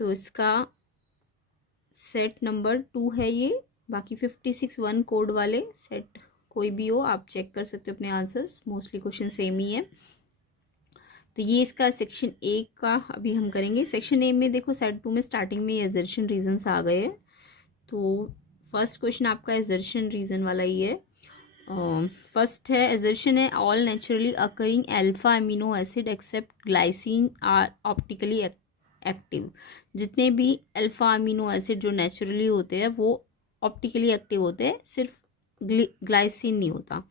तो इसका set number 2 है ये। बाकी 56 1 कोड वाले सेट कोई भी हो आप चेक कर सकते हो अपने आंसर्स, मोस्टली क्वेश्चन सेम ही है। तो ये इसका सेक्शन ए का अभी हम करेंगे। सेक्शन ए में देखो सेट 2 में स्टार्टिंग में एजर्शन रीजंस आ गए हैं। तो फर्स्ट क्वेश्चन आपका एजर्शन रीजन वाला ही है। फर्स्ट है एजर्शन है all naturally occurring alpha amino acid except glycine are optically active. जितने भी अल्फा अमीनो एसिड जो नेचुरली होते हैं वो ऑप्टिकली एक्टिव होते हैं, सिर्फ ग्लाइसिन नहीं होता।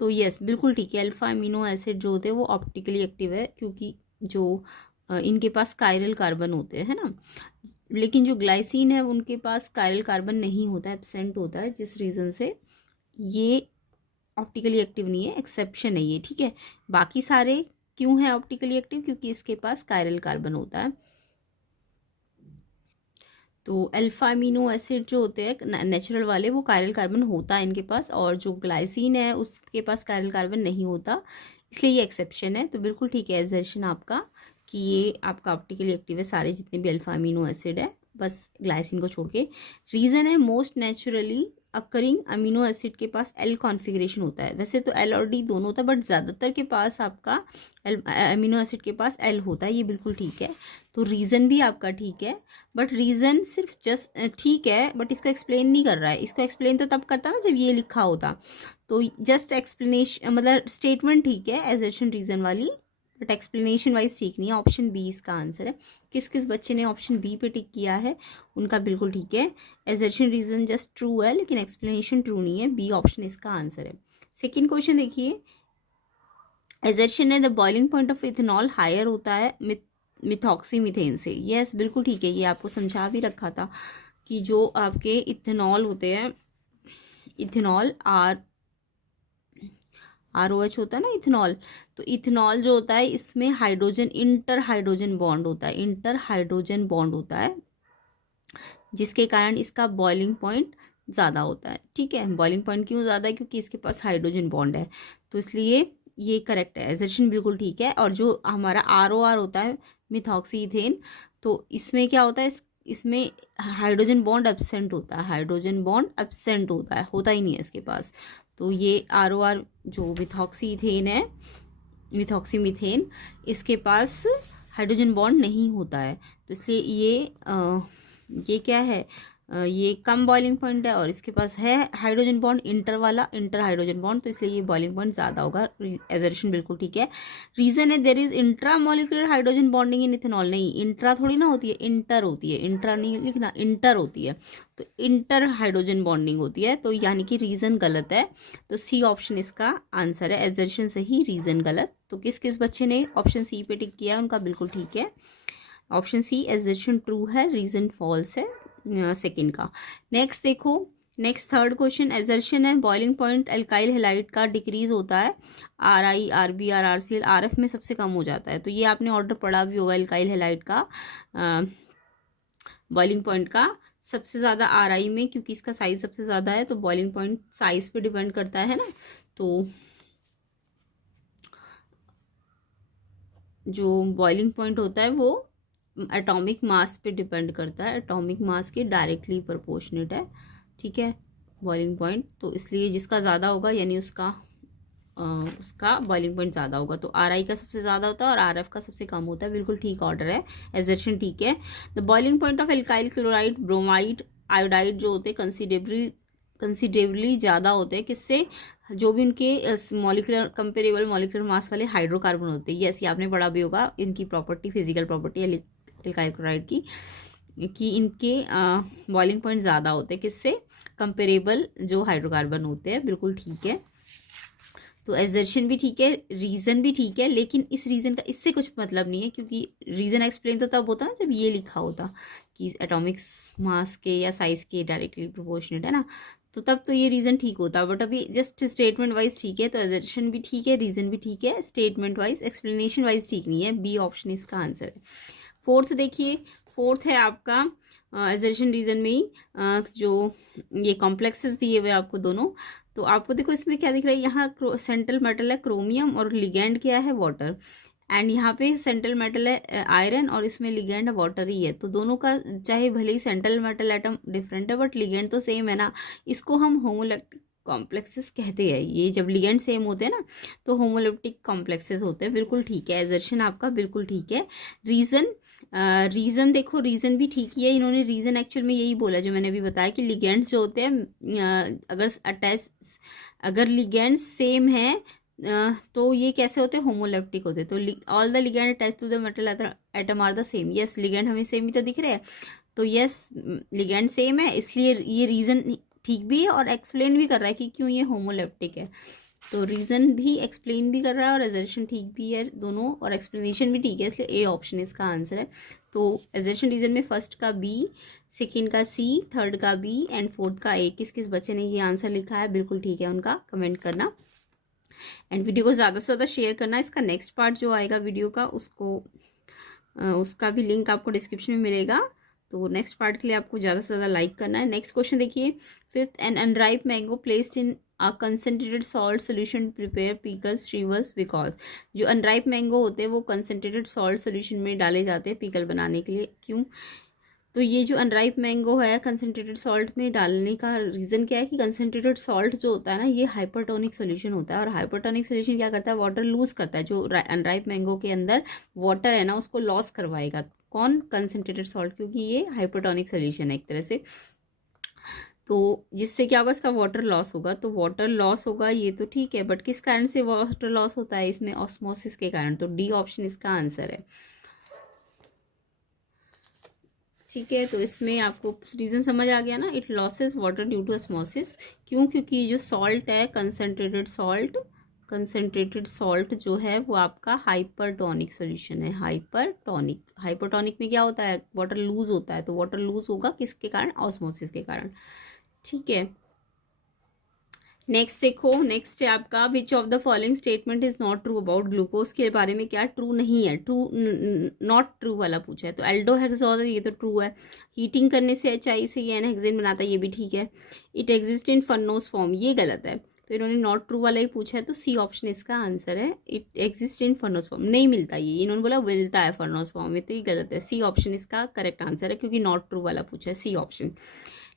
तो यस बिल्कुल ठीक है, अल्फा अमीनो एसिड जो होते हैं वो ऑप्टिकली एक्टिव है क्योंकि जो इनके पास कायरल कार्बन होते हैं, है ना। लेकिन जो ग्लाइसिन है उनके पास कायरल कार्बन नहीं होता है, एब्सेंट होता है, जिस रीज़न से ये ऑप्टिकली एक्टिव नहीं है, एक्सेप्शन है ये, ठीक है। बाकी सारे क्यों है ऑप्टिकली एक्टिव? क्योंकि इसके पास कायरल कार्बन होता है। तो अल्फा अमीनो एसिड जो होते हैं नेचुरल वाले वो कायरल कार्बन होता है इनके पास, और जो ग्लाइसिन है उसके पास कायरल कार्बन नहीं होता, इसलिए ये एक्सेप्शन है। तो बिल्कुल ठीक है एजर्शन आपका कि ये आपका ऑप्टिकली एक्टिव है सारे जितने भी अल्फा अमीनो एसिड है, बस ग्लाइसिन को छोड़ के। रीज़न है most naturally occurring amino acid के पास एल कॉन्फ़िगरेशन होता है। वैसे तो एल और डी दोनों होता है बट ज़्यादातर के पास आपका अमीनो एसिड के पास एल होता है, ये बिल्कुल ठीक है। तो रीज़न भी आपका ठीक है, बट रीज़न सिर्फ जस्ट ठीक है बट इसको एक्सप्लेन नहीं कर रहा है। इसको एक्सप्लेन तो तब करता ना जब ये लिखा होता। तो जस्ट एक्सप्लेनेशन मतलब स्टेटमेंट ठीक है एजर्शन रीज़न वाली, बट एक्सप्लेनेशन वाइज ठीक नहीं है। ऑप्शन बी इसका आंसर है। किस किस बच्चे ने ऑप्शन बी पे टिक किया है उनका बिल्कुल ठीक है। एजर्शन रीजन जस्ट ट्रू है लेकिन एक्सप्लेनेशन ट्रू नहीं है, बी ऑप्शन इसका आंसर है। सेकेंड क्वेश्चन देखिए, एजर्शन है the boiling point of ethanol higher होता है मिथॉक्सी मीथेन से। यस बिल्कुल ठीक है, ये आपको समझा भी रखा था कि जो आपके इथेनॉल होते हैं, इथेनॉल ROH होता है ना इथेनॉल, तो इथेनॉल जो होता है इसमें हाइड्रोजन इंटर हाइड्रोजन बॉन्ड होता है, इंटर हाइड्रोजन बॉन्ड होता है, जिसके कारण इसका बॉइलिंग पॉइंट ज़्यादा होता है। ठीक है, बॉइलिंग पॉइंट क्यों ज़्यादा है? क्योंकि इसके पास हाइड्रोजन बॉन्ड है, तो इसलिए ये करेक्ट है, एजर्शन बिल्कुल ठीक है। और जो हमारा ROR होता है मिथॉक्सी इथेन, तो इसमें क्या होता है, इसमें हाइड्रोजन बॉन्ड एब्सेंट होता है, हाइड्रोजन बॉन्ड एब्सेंट होता है, होता ही नहीं है इसके पास। तो ये ROR जो मिथॉक्सी इथेन है, मिथॉक्सी मीथेन, इसके पास हाइड्रोजन बॉन्ड नहीं होता है, तो इसलिए ये क्या है, ये कम बॉइलिंग पॉइंट है, और इसके पास है हाइड्रोजन बॉन्ड इंटर वाला, इंटर हाइड्रोजन बॉन्ड, तो इसलिए ये बॉइलिंग पॉइंट ज़्यादा होगा। एजर्शन बिल्कुल ठीक है। रीज़न है there is intra molecular hydrogen bonding in ethanol. नहीं, इंट्रा थोड़ी ना होती है, इंटर होती है, इंट्रा नहीं लिखना, इंटर होती है, तो इंटर हाइड्रोजन बॉन्डिंग होती है, तो यानी कि रीज़न गलत है। तो सी ऑप्शन इसका आंसर है, एजर्शन सही रीज़न गलत। तो किस किस बच्चे ने ऑप्शन सी पे टिक किया उनका बिल्कुल ठीक है। ऑप्शन सी एजर्शन ट्रू है, रीज़न फॉल्स है सेकंड का। नेक्स्ट देखो, नेक्स्ट थर्ड क्वेश्चन, एजर्शन है बॉइलिंग पॉइंट एल्काइल हैलाइड का डिक्रीज होता है RI RBr RCl RF में सबसे कम हो जाता है। तो ये आपने ऑर्डर पढ़ा भी होगा, एल्काइल हैलाइड का बॉइलिंग पॉइंट का सबसे ज़्यादा RI में, क्योंकि इसका साइज सबसे ज़्यादा है, तो बॉइलिंग पॉइंट साइज पे डिपेंड करता है ना। तो जो बॉइलिंग पॉइंट होता है वो एटॉमिक मास पे डिपेंड करता है, एटॉमिक मास के डायरेक्टली प्रोपोर्शनेट है, ठीक है, बॉइलिंग पॉइंट। तो इसलिए जिसका ज़्यादा होगा यानी उसका बॉइलिंग पॉइंट ज़्यादा होगा। तो RI का सबसे ज़्यादा होता है और RF का सबसे कम होता है, बिल्कुल ठीक ऑर्डर है, एजर्शन ठीक है। The boiling point of alkyl chloride bromide iodide जो होते हैं कंसिडरेबली ज़्यादा होते हैं, किससे? जो भी उनके मॉलिक्यूलर कंपेरेबल मॉलिक्यूलर मास वाले हाइड्रोकार्बन होते हैं। यस, ये आपने पढ़ा भी होगा, इनकी property, physical property alkyl chloride की, कि इनके बॉइलिंग पॉइंट ज़्यादा होते हैं, किससे? कंपेरेबल जो हाइड्रोकार्बन होते हैं, बिल्कुल ठीक है। तो एजर्शन भी ठीक है, रीज़न भी ठीक है, लेकिन इस रीज़न का इससे कुछ मतलब नहीं है, क्योंकि रीज़न एक्सप्लेन तो तब होता ना जब ये लिखा होता कि एटॉमिक मास के या साइज के डायरेक्टली प्रोपोर्शनेट, है ना, तो तब तो ये रीज़न ठीक होता, बट अभी जस्ट स्टेटमेंट वाइज ठीक है। तो एजर्शन भी ठीक है, रीज़न भी ठीक है, स्टेटमेंट वाइज एक्सप्लेनेशन वाइज ठीक नहीं है, बी ऑप्शन इसका आंसर है। फोर्थ देखिए, फोर्थ है आपका एजर्शन रीज़न में ही जो ये कॉम्प्लेक्सेस दिए हुए आपको दोनों, तो आपको देखो इसमें क्या दिख रहा है, यहाँ सेंट्रल मेटल है क्रोमियम और लिगेंड क्या है? वाटर। एंड यहाँ पे सेंट्रल मेटल है आयरन और इसमें लिगेंड वाटर ही है, तो दोनों का चाहे भले ही सेंट्रल मेटल एटम डिफरेंट है बट लिगेंड तो सेम है ना, इसको हम होमोलैक्टिक कॉम्प्लेक्सेस कहते हैं। ये जब लिगेंड सेम होते हैं ना तो होमोलिप्टिक कॉम्प्लेक्सेस होते हैं। बिल्कुल ठीक है, एजर्शन आपका बिल्कुल ठीक है। रीज़न देखो, रीज़न भी ठीक ही है। इन्होंने रीज़न एक्चुअल में यही बोला जो मैंने अभी बताया कि लिगेंड्स जो होते हैं अगर लिगेंड्स सेम है तो ये कैसे होते हैं, होमोलेप्टिक होते हैं। तो all the ligand attach to the metal atom are the same. Yes, ligand हमें सेम ही तो दिख रहे हैं, तो यस लिगेंड सेम है, इसलिए ये रीज़न ठीक भी है और एक्सप्लेन भी कर रहा है कि क्यों ये होमोलेप्टिक है। तो रीज़न भी एक्सप्लेन भी कर रहा है और एजर्शन ठीक भी है दोनों, और एक्सप्लेनेशन भी ठीक है, इसलिए ए ऑप्शन इसका आंसर है। तो एजर्शन रीज़न में फर्स्ट का बी, सेकेंड का सी, थर्ड का बी एंड फोर्थ का ए। किस किस बच्चे ने ये आंसर लिखा है बिल्कुल ठीक है उनका कमेंट करना, एंड वीडियो को ज़्यादा से ज़्यादा शेयर करना। इसका नेक्स्ट पार्ट जो आएगा वीडियो का उसका भी लिंक आपको डिस्क्रिप्शन में मिलेगा, तो नेक्स्ट पार्ट के लिए आपको ज़्यादा से ज़्यादा लाइक करना है। नेक्स्ट क्वेश्चन देखिए, fifth, an unripe mango placed in a concentrated salt solution prepare pickles reverse because. जो अनराइप मैंगो होते हैं वो कंसनट्रेटेड सॉल्ट सोल्यूशन में डाले जाते हैं पिकल बनाने के लिए, क्यों? तो ये जो अनराइप मैंगो है कंसनट्रेटेड सॉल्ट में डालने का रीज़न क्या है कि कंसनट्रेटेड सॉल्ट जो होता है ना ये हाइपरटोनिक सोल्यूशन होता है, और हाइपरटोनिक सोल्यूशन क्या करता है, वाटर लूज करता है। जो अनराइप मैंगो के अंदर वाटर है ना उसको लॉस करवाएगा, कौन? कंसनट्रेटेड सॉल्ट, क्योंकि ये हाइपरटोनिक सोल्यूशन है एक तरह से। तो जिससे क्या होगा, इसका वाटर लॉस होगा। तो वाटर लॉस होगा ये तो ठीक है, बट किस कारण से वाटर लॉस होता है इसमें? ऑस्मोसिस के कारण। तो डी ऑप्शन इसका आंसर है, ठीक है। तो इसमें आपको रीज़न समझ आ गया ना, it loses water due to osmosis. क्यों? क्योंकि जो सॉल्ट है कंसनट्रेटेड सॉल्ट जो है वो आपका हाइपरटोनिक सोल्यूशन है। हाइपरटोनिक में क्या होता है, वाटर लूज होता है, तो वाटर लूज होगा किसके कारण? ऑस्मोसिस के कारण, ठीक है। नेक्स्ट देखो, नेक्स्ट है आपका, which of the following statement is not true about glucose. के बारे में क्या ट्रू नहीं है, ट्रू नॉट ट्रू वाला पूछा है। तो एल्डोहेक्सोल ये तो ट्रू है, हीटिंग करने से HI से ये एनहेक्सेन बनाता है, ये भी ठीक है। इट एग्जिस्ट इन फर्नोस फॉर्म, ये गलत है, तो इन्होंने नॉट ट्रू वाला ही पूछा है, तो सी ऑप्शन इसका आंसर है। इट एग्जिस्ट इन फर्नोस फॉर्म, नहीं मिलता ये, इन्होंने बोला मिलता है फर्नोस फॉर्म में, तो ये गलत है। सी ऑप्शन इसका करेक्ट आंसर है, क्योंकि नॉट ट्रू वाला पूछा है, सी ऑप्शन।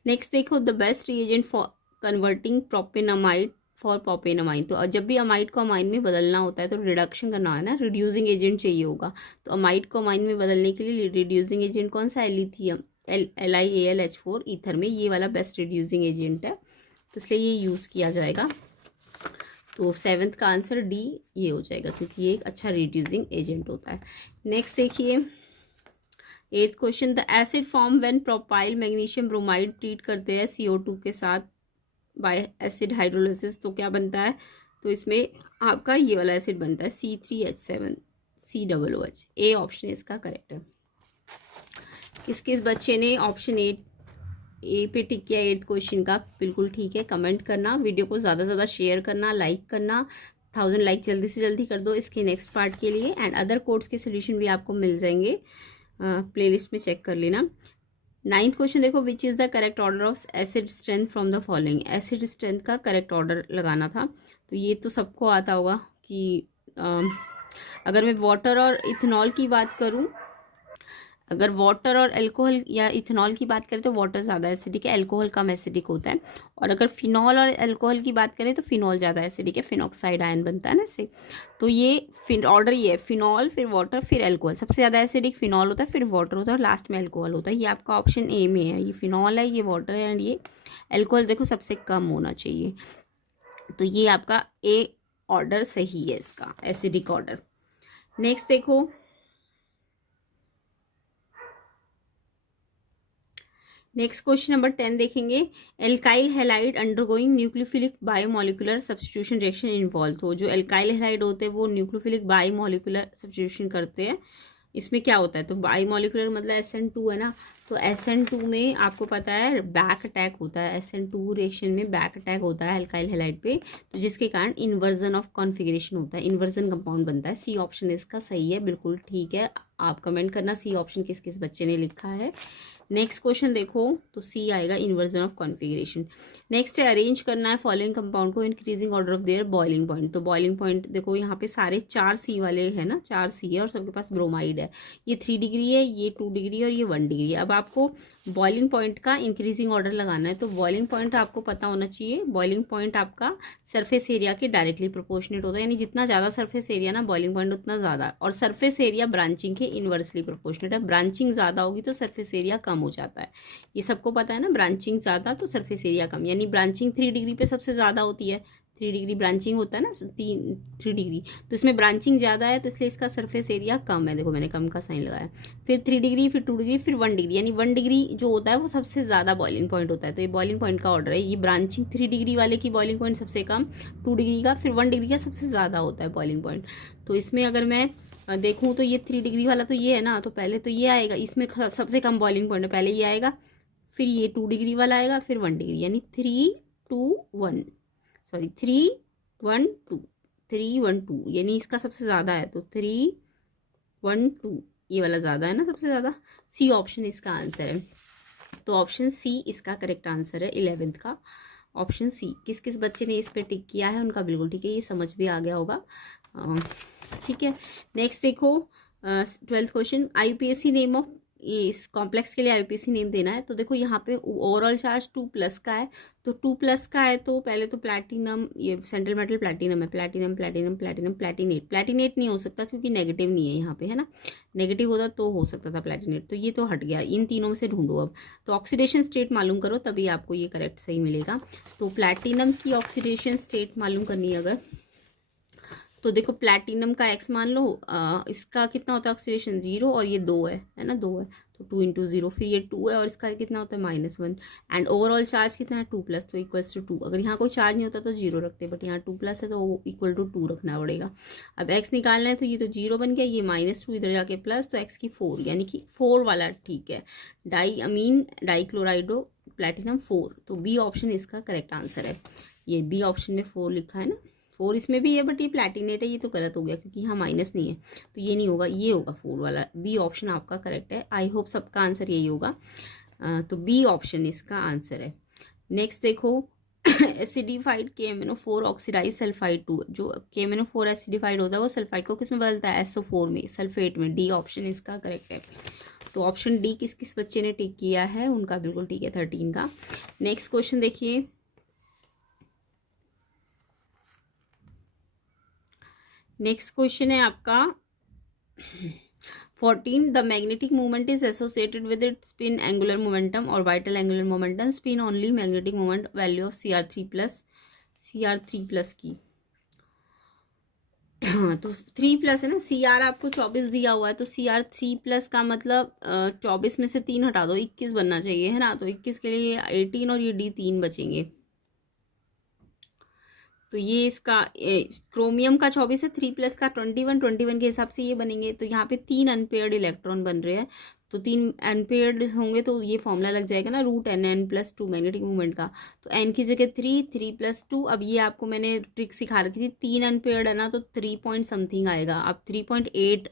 नेक्स्ट देखो, the best reagent for converting propanamide for propanamine. तो जब भी अमाइड को अमाइन में बदलना होता है तो रिडक्शन करना है ना, रिड्यूसिंग एजेंट चाहिए होगा। तो अमाइड को अमाइन में बदलने के लिए रिड्यूसिंग एजेंट कौन सा है? लिथियम, LiAlH4 ईथर में, ये वाला बेस्ट रिड्यूसिंग एजेंट है, तो इसलिए ये यूज़ किया जाएगा। तो सेवन्थ का आंसर डी ये हो जाएगा, क्योंकि ये एक अच्छा रिड्यूसिंग एजेंट होता है। नेक्स्ट देखिए, eighth question, the acid form when propyl magnesium bromide treat करते हैं CO2 के साथ बाय एसिड हाइड्रोलिसिस, तो क्या बनता है? तो इसमें आपका ये वाला एसिड बनता है C3H7COOH। ए ऑप्शन इसका करेक्ट है। किस किस बच्चे ने ऑप्शन ए पे टिक किया एट्थ क्वेश्चन का, बिल्कुल ठीक है, कमेंट करना। वीडियो को ज़्यादा से ज़्यादा शेयर करना, लाइक करना, 1000 लाइक जल्दी से जल्दी कर दो इसके नेक्स्ट पार्ट के लिए। एंड अदर कोड्स के सोल्यूशन भी आपको मिल जाएंगे, प्लेलिस्ट में चेक कर लेना। नाइन्थ क्वेश्चन देखो, which is the correct order of acid strength from the following. Acid strength का करेक्ट ऑर्डर लगाना था, तो ये तो सबको आता होगा कि अगर मैं वाटर और इथेनॉल की बात करूं, अगर वाटर और अल्कोहल या इथेनॉल की बात करें तो वाटर ज़्यादा एसिडिक है, अल्कोहल कम एसिडिक होता है। और अगर फिनॉल और अल्कोहल की बात करें तो फिनॉल ज़्यादा एसिडिक है, फिनॉक्साइड आयन बनता है ना इससे। तो ये ऑर्डर ये है, फिनॉल फिर वाटर फिर अल्कोहल। सबसे ज़्यादा एसिडिक फिनॉल होता है, फिर वाटर होता है और लास्ट में अल्कोहल होता है। ये आपका ऑप्शन ए में है, ये फिनॉल है, ये वाटर है एंड ये अल्कोहल देखो सबसे कम होना चाहिए। तो ये आपका ए ऑर्डर सही है इसका, एसिडिक ऑर्डर। नेक्स्ट देखो, नेक्स्ट क्वेश्चन नंबर 10 देखेंगे, alkyl halide undergoing nucleophilic biomolecular substitution reaction involve. तो जो एल्काइल हैलाइड होते हैं वो न्यूक्लियोफिलिक बायोमोलिकुलर सब्स्टिट्यूशन करते हैं। इसमें क्या होता है, तो बायोमोलिकुलर मतलब SN2 है ना, तो SN2 में आपको पता है बैक अटैक होता है, SN2 रिएक्शन में बैक अटैक होता है एल्काइल हैलाइड पे, तो जिसके कारण इन्वर्जन ऑफ कॉन्फिगरेशन होता है, इन्वर्जन कंपाउंड बनता है। सी ऑप्शन इसका सही है, बिल्कुल ठीक है। आप कमेंट करना सी ऑप्शन किस किस बच्चे ने लिखा है। नेक्स्ट क्वेश्चन देखो तो सी आएगा, इन्वर्जन ऑफ कॉन्फिगरेशन। नेक्स्ट है अरेंज करना है फॉलोइंग कंपाउंड को increasing order of their boiling point. तो बॉइलिंग पॉइंट देखो यहाँ पे सारे 4 सी वाले हैं ना, 4 सी है और सबके पास ब्रोमाइड है। ये 3 डिग्री है, ये 2 डिग्री और ये 1 डिग्री है। अब आपको बॉइलिंग पॉइंट का इंक्रीजिंग ऑर्डर लगाना है। तो बॉइलिंग पॉइंट आपको पता होना चाहिए, बॉइलिंग पॉइंट आपका सरफेस एरिया के डायरेक्टली प्रोपोर्शनेट होता है, यानी जितना ज़्यादा सरफेस एरिया ना बॉइलिंग पॉइंट उतना ज़्यादा, और सरफेस एरिया ब्रांचिंग के इन्वर्सली प्रोपोर्शनेट है। ब्रांचिंग ज़्यादा होगी तो सरफेस एरिया कम हो जाता है, ये सबको पता है ना। ब्रांचिंग ज़्यादा तो सरफेस एरिया कम, यानी ब्रांचिंग 3 डिग्री पे सबसे ज़्यादा होती है। 3 डिग्री ब्रांचिंग होता है ना, 3 डिग्री, तो इसमें ब्रांचिंग ज़्यादा है तो इसलिए इसका सरफेस एरिया कम है। देखो मैंने कम का साइन लगाया। फिर 3 डिग्री, फिर 2 डिग्री, फिर 1 डिग्री, यानी 1 डिग्री जो होता है वो सबसे ज़्यादा बॉइलिंग पॉइंट होता है। तो ये बॉइलिंग पॉइंट का ऑर्डर है। ये ब्रांचिंग 3 डिग्री वाले की बॉइलिंग पॉइंट सबसे कम, 2 डिग्री का, फिर 1 डिग्री का सबसे ज़्यादा होता है बॉइलिंग पॉइंट। तो इसमें अगर मैं देखूँ तो ये 3 डिग्री वाला तो ये है ना, तो पहले तो ये आएगा, इसमें सबसे कम बॉइलिंग पॉइंट है, पहले ये आएगा, फिर ये 2 डिग्री वाला आएगा, फिर 1 डिग्री, यानी 3 2 1, सॉरी 3 1 2, 3 1 2, यानी इसका सबसे ज़्यादा है तो 3 1 2, ये वाला ज़्यादा है ना सबसे ज़्यादा। सी ऑप्शन इसका आंसर है। तो ऑप्शन सी इसका करेक्ट आंसर है 11th का, ऑप्शन सी। किस किस बच्चे ने इस पे टिक किया है उनका बिल्कुल ठीक है, ये समझ भी आ गया होगा। ठीक है, नेक्स्ट देखो 12th question, IUPAC name of, इस कॉम्प्लेक्स के लिए आईयूपीएसी नेम देना है। तो देखो यहाँ पे ओवरऑल चार्ज 2+ का है, तो 2+ का है तो पहले तो प्लैटिनम, ये सेंट्रल मेटल प्लैटिनम है, प्लैटिनम प्लैटिनम प्लैटिनम प्लैटिनेट। प्लैटिनेट नहीं हो सकता क्योंकि नेगेटिव नहीं है यहाँ पे, है ना, नेगेटिव होता तो हो सकता था प्लैटिनेट, तो ये तो हट गया। इन तीनों में से ढूंढो अब, तो ऑक्सीडेशन स्टेट मालूम करो तभी आपको ये करेक्ट सही मिलेगा। तो प्लैटिनम की ऑक्सीडेशन स्टेट मालूम करनी है अगर, तो देखो प्लैटिनम का एक्स मान लो, इसका कितना होता है ऑक्सीडेशन 0, और ये 2 है ना, 2 है तो 2 × 0, फिर ये 2 है और इसका कितना होता है -1, एंड ओवरऑल चार्ज कितना है 2+, तो इक्वल्स टू 2। अगर यहाँ कोई चार्ज नहीं होता तो 0 रखते, बट यहाँ 2+ है तो इक्वल टू 2 रखना पड़ेगा। अब एक्स निकालना है तो ये तो 0 बन गया, ये -2 इधर जाके प्लस, तो एक्स की 4, यानी कि 4 वाला ठीक है, डाई अमीन डाइक्लोराइडो प्लैटिनम 4। तो बी ऑप्शन इसका करेक्ट आंसर है। ये बी ऑप्शन में 4 लिखा है ना, 4 इसमें भी है बट ये प्लैटिनेट है, ये तो गलत हो गया क्योंकि यहाँ माइनस नहीं है, तो ये नहीं होगा, ये होगा 4 वाला। बी ऑप्शन आपका करेक्ट है। आई होप सबका आंसर यही होगा। तो बी ऑप्शन इसका आंसर है। नेक्स्ट देखो एसिडिफाइड KMnO4 ऑक्सीडाइज सल्फाइड 2, जो KMnO4 एसिडिफाइड होता है वो सल्फाइड को किस में बदलता है, SO4 में, सल्फेट में। डी ऑप्शन इसका करेक्ट है। तो ऑप्शन डी किस किस बच्चे ने टिक किया है उनका बिल्कुल ठीक है, 13 का। नेक्स्ट क्वेश्चन देखिए, नेक्स्ट क्वेश्चन है आपका 14, the magnetic movement is associated with it spin angular momentum और vital angular momentum, spin only magnetic moment value of CR3+ की। हाँ तो 3+ है ना, CR आपको 24 दिया हुआ है, तो CR3+ का मतलब 24 में से 3 हटा दो, 21 बनना चाहिए, है ना। तो 21 के लिए 18 और ये D 3 बचेंगे, तो ये इसका क्रोमियम का 24 है, 3+ का 21 के हिसाब से ये बनेंगे। तो यहाँ पे 3 अनपेयर्ड इलेक्ट्रॉन बन रहे हैं, तो 3 अनपेयर्ड होंगे तो ये फॉर्मूला लग जाएगा ना, √NN+2 मैग्नेटिक मूवमेंट का। तो n की जगह 3+2। अब ये आपको मैंने ट्रिक सिखा रखी थी, 3 अनपेयर्ड है ना तो 3 पॉइंट समथिंग आएगा। अब 3.8,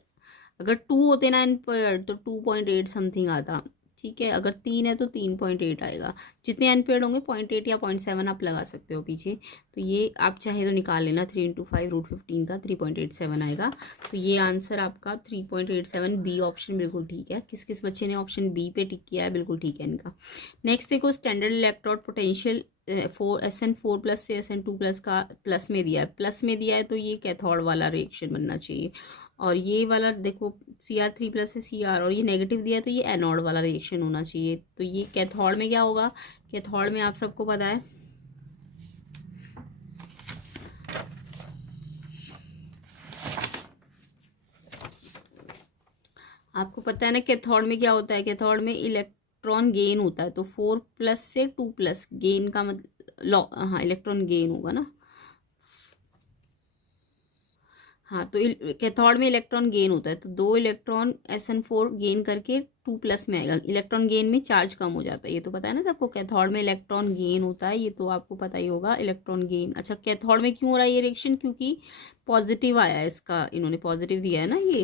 अगर 2 होते ना अनपेयर्ड तो 2.8 समथिंग आता, ठीक है। अगर 3 है तो 3.8 आएगा। जितने अनपेयर्ड होंगे 0.8 या 0.7 आप लगा सकते हो पीछे, तो ये आप चाहे तो निकाल लेना। 3 × 5 √15 का 3.87 आएगा। तो ये आंसर आपका 3.87, बी ऑप्शन बिल्कुल ठीक है। किस किस बच्चे ने ऑप्शन बी पे टिक किया है बिल्कुल ठीक है इनका। नेक्स्ट देखो, स्टैंडर्ड इलेक्ट्रोड पोटेंशियल SN4+ से SN2+ का प्लस में दिया है, प्लस में दिया है तो ये कैथोड वाला रिएक्शन बनना चाहिए। और ये वाला देखो CR3+ से CR, और ये नेगेटिव दिया है तो ये एनोड वाला रिएक्शन होना चाहिए। तो ये कैथोड में क्या होगा, कैथोड में आप सबको पता है आपको पता है ना कैथोड में क्या होता है, कैथोड में इलेक्ट्रॉन गेन होता है। तो 4+ से 2+ गेन का मतलब हाँ इलेक्ट्रॉन गेन होगा ना, हाँ। तो कैथोड में इलेक्ट्रॉन गेन होता है, तो 2 इलेक्ट्रॉन SN4 गेन करके 2+ में आएगा। इलेक्ट्रॉन गेन में चार्ज कम हो जाता है, ये तो पता है ना सबको। कैथोड में इलेक्ट्रॉन गेन होता है, ये तो आपको पता ही होगा, इलेक्ट्रॉन गेन। अच्छा कैथोड में क्यों हो रहा है ये रिएक्शन, क्योंकि पॉजिटिव आया है इसका, इन्होंने पॉजिटिव दिया है ना ये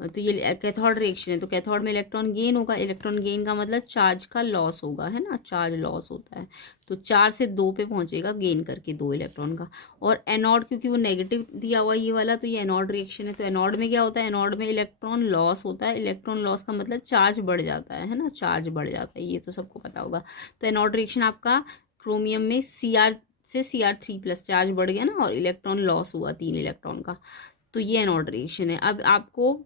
तो ये कैथोड रिएक्शन है, तो कैथोड में इलेक्ट्रॉन गेन होगा, इलेक्ट्रॉन गेन का मतलब चार्ज का लॉस होगा, है ना, चार्ज लॉस होता है। तो 4 से 2 पे पहुंचेगा गेन करके 2 इलेक्ट्रॉन का। और एनोड क्योंकि वो नेगेटिव दिया हुआ ये वाला, तो ये एनोड रिएक्शन है। तो एनोड में क्या होता है, एनोड में इलेक्ट्रॉन लॉस होता है। इलेक्ट्रॉन लॉस का मतलब चार्ज बढ़ जाता है ना, चार्ज बढ़ जाता है, ये तो सबको पता होगा। तो एनोड रिएक्शन आपका क्रोमियम में Cr3+ चार्ज बढ़ गया ना, और इलेक्ट्रॉन लॉस हुआ 3 इलेक्ट्रॉन का। तो ये एनोड रिएक्शन है। अब आपको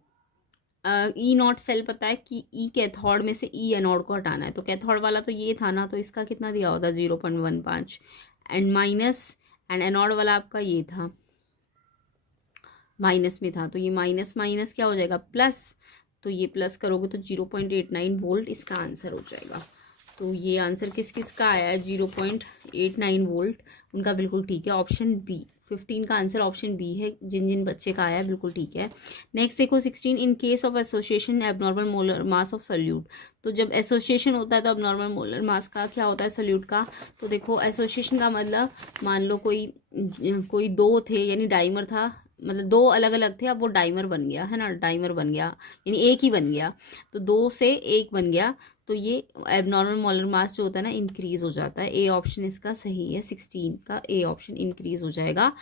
ई नॉट सेल पता है कि ई कैथोड में से ई एनोड को हटाना है। तो कैथोड वाला तो ये था ना, तो इसका कितना दिया होता, 0.15 एंड माइनस, एंड एनोड वाला आपका ये था, माइनस में था। तो ये माइनस माइनस क्या हो जाएगा, प्लस। तो ये प्लस करोगे तो 0.89 वोल्ट इसका आंसर हो जाएगा। तो ये आंसर किस किस का आया है, 0.89 वोल्ट, उनका बिल्कुल ठीक है, ऑप्शन बी। 15 का आंसर ऑप्शन बी है, जिन जिन बच्चे का आया है बिल्कुल ठीक है। नेक्स्ट देखो 16, in case of association abnormal molar mass of solute. तो जब एसोसिएशन होता है तो एबनॉर्मल मोलर मास का क्या होता है, सोल्यूट का। तो देखो एसोसिएशन का मतलब, मान लो कोई 2 थे, यानी डाइमर था, मतलब 2 अलग अलग थे, अब वो डाइमर बन गया, है ना, डाइमर बन गया, यानी एक ही बन गया। तो 2 से 1 बन गया, तो ये एबनॉर्मल मोलर मास जो होता है ना, इंक्रीज हो जाता है। ए ऑप्शन इसका सही है, 16 का ए ऑप्शन इंक्रीज हो जाएगा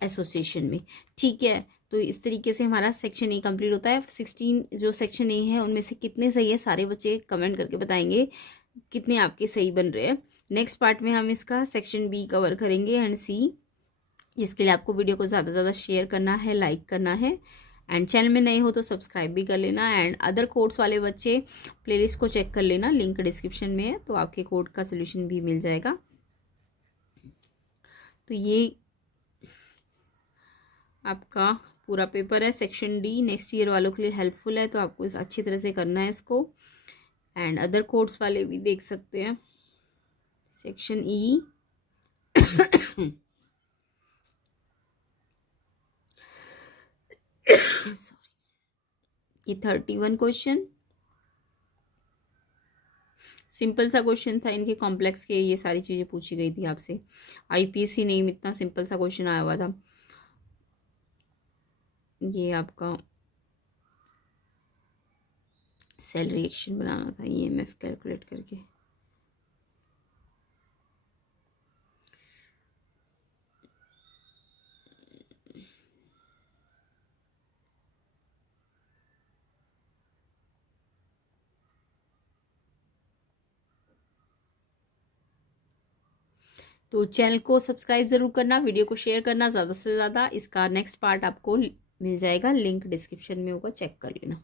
एसोसिएशन में। ठीक है, तो इस तरीके से हमारा सेक्शन ए कंप्लीट होता है। 16 जो सेक्शन ए है उनमें से कितने सही है, सारे बच्चे कमेंट करके बताएंगे कितने आपके सही बन रहे हैं। नेक्स्ट पार्ट में हम इसका सेक्शन बी कवर करेंगे एंड सी, जिसके लिए आपको वीडियो को ज़्यादा से ज़्यादा शेयर करना है, लाइक करना है, एंड चैनल में नए हो तो सब्सक्राइब भी कर लेना। एंड अदर कोड्स वाले बच्चे प्लेलिस्ट को चेक कर लेना, लिंक डिस्क्रिप्शन में है, तो आपके कोड का सोल्यूशन भी मिल जाएगा। तो ये आपका पूरा पेपर है, सेक्शन डी नेक्स्ट ईयर वालों के लिए हेल्पफुल है, तो आपको इस अच्छी तरह से करना है इसको। एंड अदर कोड्स वाले भी देख सकते हैं, सेक्शन ई ये 31 क्वेश्चन सिंपल सा क्वेश्चन था, इनके कॉम्प्लेक्स के ये सारी चीज़ें पूछी गई थी आपसे। आईपीएससी नहीं में इतना सिंपल सा क्वेश्चन आया हुआ था। ये आपका सेल रिएक्शन बनाना था, ईएमएफ कैलकुलेट करके। तो चैनल को सब्सक्राइब ज़रूर करना, वीडियो को शेयर करना ज़्यादा से ज़्यादा। इसका नेक्स्ट पार्ट आपको मिल जाएगा, लिंक डिस्क्रिप्शन में होगा, चेक कर लेना।